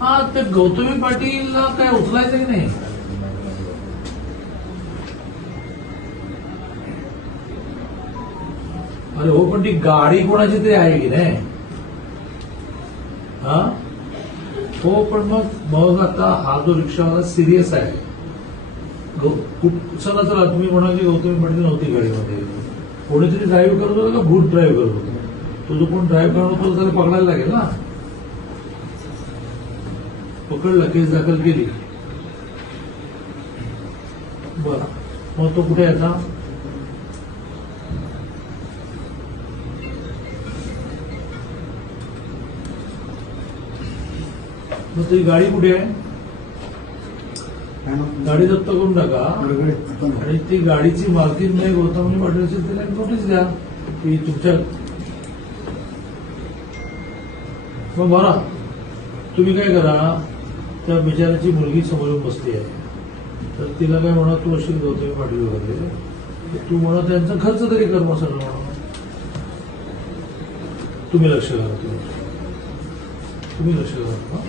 हा ते गौतमी पाटीलला काय उचलायचं की नाही? अरे हो, पण ती गाडी कोणाची तरी आहे की नाही? हा हो, पण मग आता हा जो रिक्षावाला सिरियस आहे. चला तुम्ही म्हणाल की गौतमी पाटील नव्हती गाडीमध्ये, कोणीतरी ड्राईव्ह करत होतं का भूत ड्राईव्ह करत होतं? तो जो कोण ड्राईव्ह करत होता त्याला पकडायला लागेल ना. पकडला, केस दाखल केली. बरं, मग तो कुठे याचा? मग ती गाडी कुठे आहे? गाडी जप्त करून टाका आणि ती गाडीची मालकीन नाही गौतमी पाटील असेल त्याला नोटीस द्या की तुमच्या. मग बरा, तुम्ही काय करा, त्या बिचाराची मुलगी समोरून बसली आहे, तर तिला काय म्हणा, तू अशी गौतमी पाटील वगैरे, तू म्हणा त्यांचा खर्च तरी कर, मग सगळं म्हणा. तुम्ही लक्ष घाला, तुम्ही लक्ष घाला.